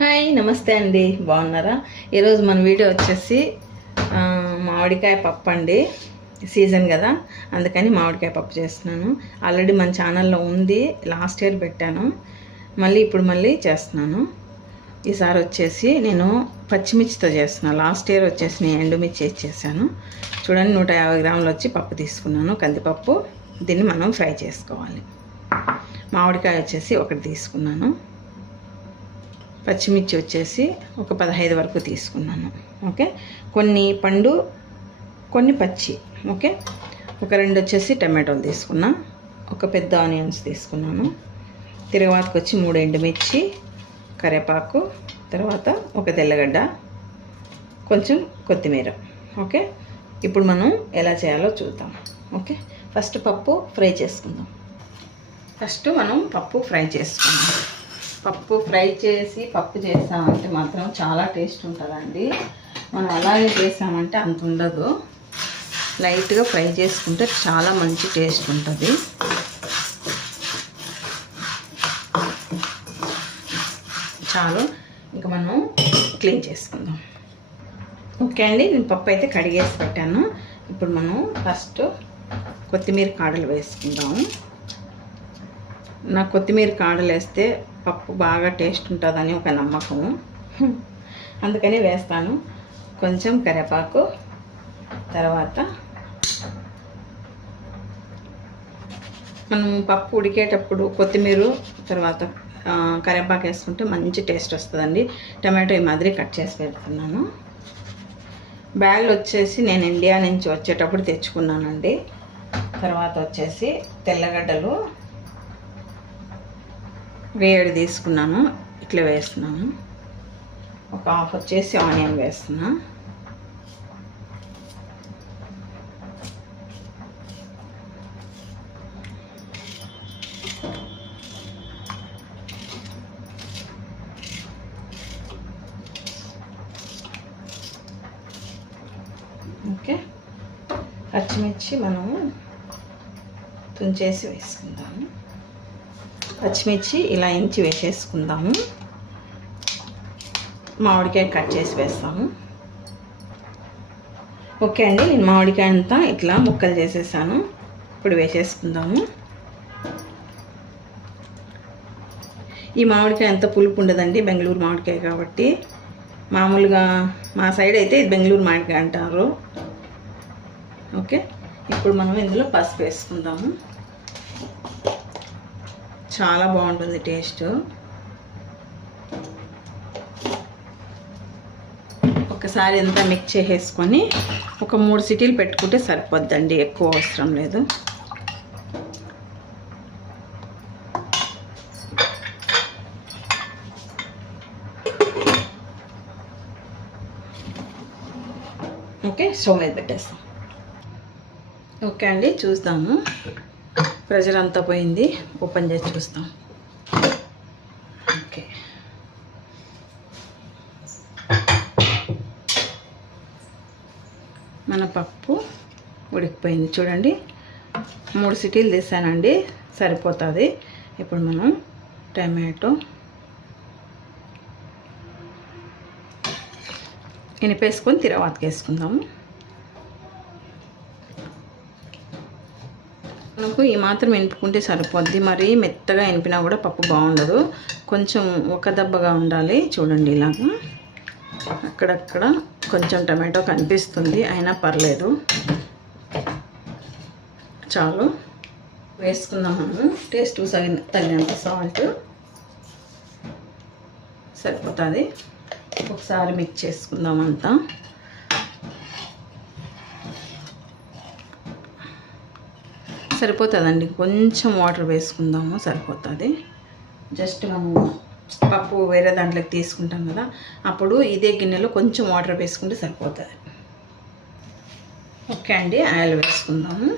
Hi నమస్తే అండి. బాగున్నారా? ఈరోజు మన వీడియో వచ్చేసి మామిడికాయ పప్పు అండి. సీజన్ కదా అందుకని మామిడికాయ పప్పు చేస్తున్నాను. ఆల్రెడీ మన ఛానల్లో ఉంది లాస్ట్ ఇయర్ పెట్టాను. మళ్ళీ ఇప్పుడు మళ్ళీ చేస్తున్నాను. ఈసారి వచ్చేసి నేను పచ్చిమిర్చితో చేస్తున్నాను లాస్ట్ ఇయర్ వచ్చేసి నేను ఎండుమిర్చి వేసి చేశాను. చూడండి నూట యాభై గ్రాములు వచ్చి పప్పు తీసుకున్నాను. కందిపప్పు దీన్ని మనం ఫ్రై చేసుకోవాలి. మామిడికాయ వచ్చేసి ఒకటి తీసుకున్నాను. పచ్చిమిర్చి వచ్చేసి ఒక పదహైదు వరకు తీసుకున్నాను ఓకే? కొన్ని పండు కొన్ని పచ్చి ఓకే? ఒక రెండు వచ్చేసి టమాటోలు తీసుకున్నా ఒక పెద్ద ఆనియన్స్ తీసుకున్నాను. తిరగవాతకు వచ్చి మూడు ఎండుమిర్చి కరివేపాకు తర్వాత ఒక తెల్లగడ్డ కొంచెం కొత్తిమీర ఓకే? ఇప్పుడు మనం ఎలా చేయాలో చూద్దాం ఓకే? ఫస్ట్ పప్పు ఫ్రై చేసుకుందాం. ఫస్ట్ మనం పప్పు ఫ్రై చేసుకుందాం. పప్పు ఫ్రై చేసి పప్పు చేసామంటే మాత్రం చాలా టేస్ట్ ఉంటుందండి. మనం అలాగే చేసామంటే అంత ఉండదు. లైట్గా ఫ్రై చేసుకుంటే చాలా మంచి టేస్ట్ ఉంటుంది. చాలు ఇంకా మనం క్లీన్ చేసుకుందాం. ఓకే అండి నేను పప్పు అయితే కడిగేసి పెట్టాను. ఇప్పుడు మనం ఫస్ట్ కొత్తిమీర కాడలు వేసుకుందాము నా కొత్తిమీర కాడలు వేస్తే పప్పు బాగా టేస్ట్ ఉంటుందని ఒక నమ్మకము. అందుకని వేస్తాను. కొంచెం కరివేపాకు తర్వాత మనం పప్పు ఉడికేటప్పుడు కొత్తిమీర తర్వాత కరివేపాకు వేసుకుంటే మంచి టేస్ట్ వస్తుందండి. టమాటో ఈ మాదిరి కట్ చేసి పెడుతున్నాను. బ్యాగులు వచ్చేసి నేను ఇండియా నుంచి వచ్చేటప్పుడు తెచ్చుకున్నానండి. తర్వాత వచ్చేసి తెల్లగడ్డలు వేడి తీసుకున్నాను ఇట్లా వేస్తున్నాను. ఒక హాఫ్ వచ్చేసి ఆనియన్ వేస్తున్నా. ఓకే. పచ్చిమిర్చి మనము తుంచేసి వేసుకుందాము. పచ్చిమిర్చి ఇలా ఇంచి వేసేసుకుందాము. మామిడికాయ కట్ చేసి వేస్తాము. ఓకే అండి నేను మామిడికాయ అంతా ఇట్లా ముక్కలు చేసేసాను. ఇప్పుడు వేసేసుకుందాము. ఈ మామిడికాయ అంత పులుపు ఉండదండి బెంగళూరు మామిడికాయ కాబట్టి. మామూలుగా మా సైడ్ అయితే ఇది బెంగళూరు మామిడికాయ అంటారు. ఓకే ఇప్పుడు మనం ఇందులో పసుపు వేసుకుందాము. చాలా బాగుంటుంది టేస్ట్. ఒకసారి అంతా మిక్స్ చేసేసుకొని ఒక మూడు సిటీలు పెట్టుకుంటే సరిపోద్దండి ఎక్కువ అవసరం లేదు. ఓకే స్టవ్ మీద పెట్టేస్తాం. ఓకే అండి చూస్తాము ప్రెషర్ అంతా పోయింది. ఓపెన్ చేసి చూస్తాం. ఓకే. మన పప్పు ఉడికిపోయింది. చూడండి. మూడు సిటీలు తీసానండి. సరిపోతుంది. ఇప్పుడు మనం టమాటో ఇనిపేసుకొని తిరవాతకి మనకు ఈ మాత్రం ఎనుపుకుంటే సరిపోద్ది. మరి మెత్తగా ఎనిపినా కూడా పప్పు బాగుండదు. కొంచెం ఒక దెబ్బగా ఉండాలి. చూడండి ఇలాగా. అక్కడక్కడ కొంచెం టమాటో కనిపిస్తుంది. అయినా పర్లేదు. చాలు. వేసుకుందాం మనము టేస్ట్ తగిన తగినంత సాల్ట్. సరిపోతుంది. ఒకసారి మిక్స్ చేసుకుందాం అంతా. సరిపోతుందండి. కొంచెం వాటర్ వేసుకుందాము సరిపోతుంది. జస్ట్ మనము పప్పు వేరే దాంట్లోకి తీసుకుంటాం కదా అప్పుడు ఇదే గిన్నెలో కొంచెం వాటర్ వేసుకుంటే సరిపోతుంది. ఓకే అండి ఆయిల్ వేసుకుందాము.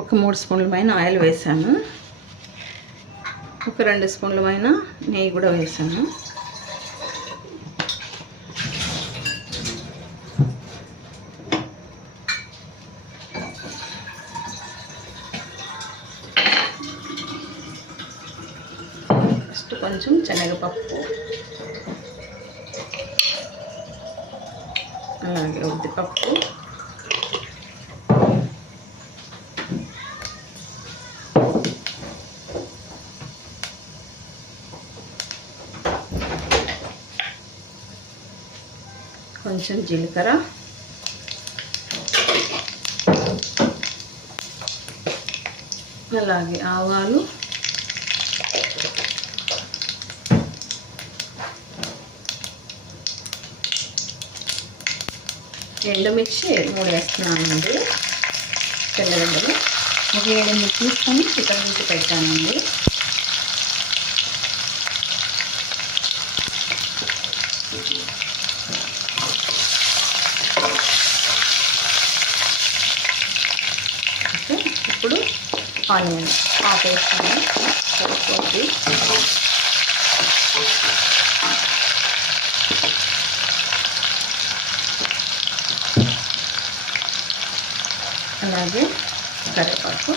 ఒక మూడు స్పూన్ల పైన ఆయిల్ వేసాను. ఒక రెండు స్పూన్ల పైన నెయ్యి కూడా వేసాను. కొంచెం శనగపప్పు అలాగే ఉద్దిపప్పు కొంచెం జీలకర్ర. అలాగే ఆవాలు. ఎండుమిర్చి మూడు వేస్తున్నానండి. తెల్లగడ్డలు. ఒక ఏడు మిర్చి తీసుకొని చికెన్ తీసి పెట్టానండి. ఓకే ఇప్పుడు ఆనియన్. హాఫ్ వేస్తాను సరిపోద్ది అలాగే కరివేపాకు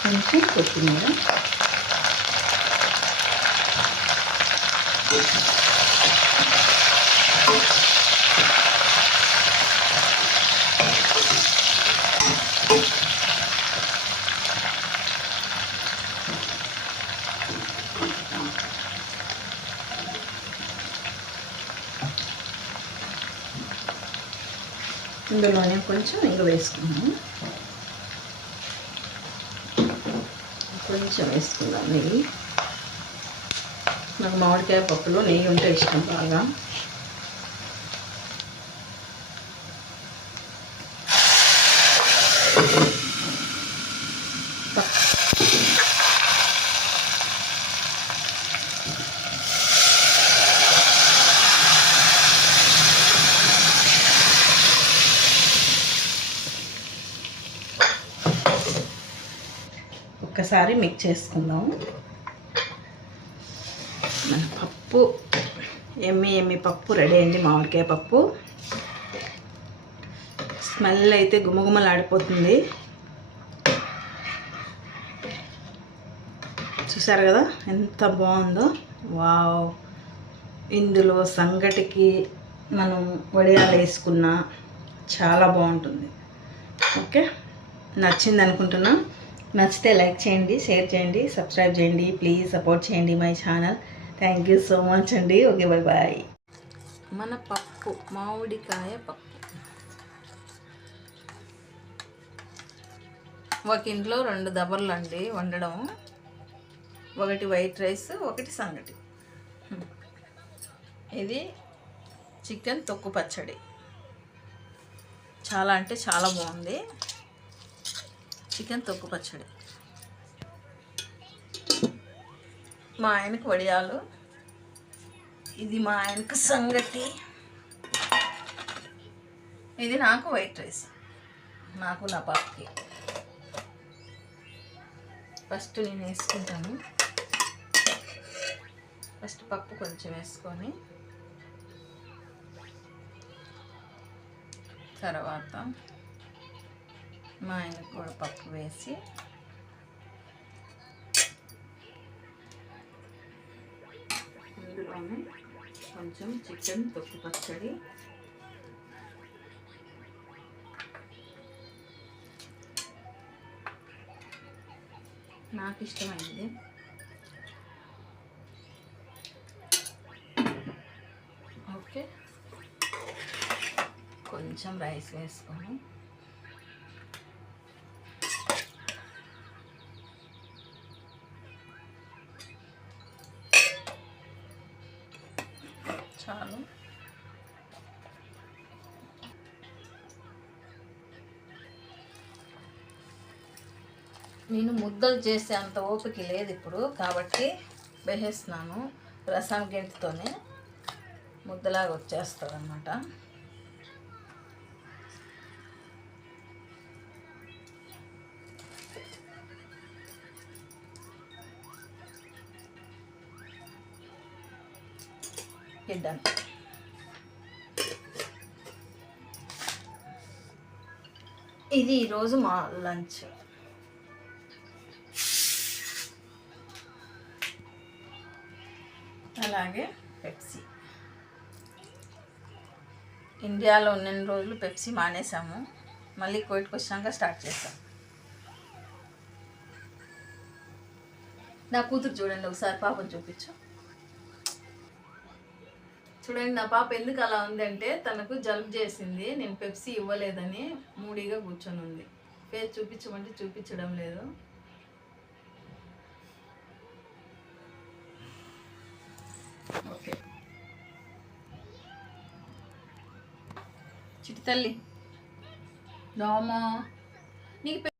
కొంచెం కొత్తిమీర ఇందులోనే కొంచెం ఇంగు వేసుకున్నాము కొంచెం వేసుకుందాం నెయ్యి నాకు మామిడికాయ పప్పులో నెయ్యి ఉంటే ఇష్టం బాగా. ఒక్కసారి మిక్స్ చేసుకుందాం మన పప్పు. ఎమ్మి ఎమ్మి పప్పు రెడీ అయింది మామిడికాయ పప్పు. స్మెల్ అయితే గుమగుమలాడిపోతుంది. చూసారు కదా ఎంత బాగుందో? వావ్. ఇందులో సంగటికి మనం వడియాలు వేసుకున్నా చాలా బాగుంటుంది. ఓకే? నచ్చింది అనుకుంటున్నా. నచ్చితే లైక్ చేయండి షేర్ చేయండి సబ్స్క్రైబ్ చేయండి ప్లీజ్ సపోర్ట్ చేయండి my channel. Thank you so much అండి. ఓకే బాయ్ బాయ్ మన పప్పు మామిడికాయ పప్పు. ఒక ఇంట్లో రెండు దబర్లు అండి వండడం. ఒకటి వైట్ రైస్ ఒకటి సంగటి. ఇది చికెన్ తొక్కు పచ్చడి. చాలా అంటే చాలా బాగుంది. చికెన్ తొక్కు పచ్చడి. మా ఆయనకు వడియాలు. ఇది మా ఆయనకు సంగటి. ఇది నాకు వైట్ రైస్. నాకు నా పాపకి. ఫస్ట్ నేను వేసుకుంటాను. ఫస్ట్ పప్పు కొంచెం వేసుకొని తర్వాత మా ఆయనకు కూడా పప్పు వేసి అందులోనే కొంచెం చికెన్ తొక్కు పచ్చడి. నాకు ఇష్టమైంది. ఓకే. కొంచెం రైస్ వేసుకొని నేను ముద్దలు చేసే అంత ఓపిక లేదు ఇప్పుడు కాబట్టి వేసేస్తున్నాను రసం గెంటితోనే. ముద్దలాగా వచ్చేస్తుంది అన్నమాట డన్ ఇది ఈరోజు మా లంచ్. అలాగే పెప్సీ. ఇండియాలో ఉన్న రోజులు పెప్సీ మానేసాము. మళ్ళీ కోవిడ్కి వచ్చాక స్టార్ట్ చేసాం. నా కూతురు చూడండి ఒకసారి పాపను చూపించు. చూడండి నా పాప ఎందుకు అలా ఉందంటే తనకు జలుబు చేసింది నేను పెప్సీ ఇవ్వలేదని మూడీగా కూర్చొని ఉంది ఫేస్ చూపించమంటే చూపించడం లేదు. ఓకే. చిట్టి తల్లి. రామా. నీకు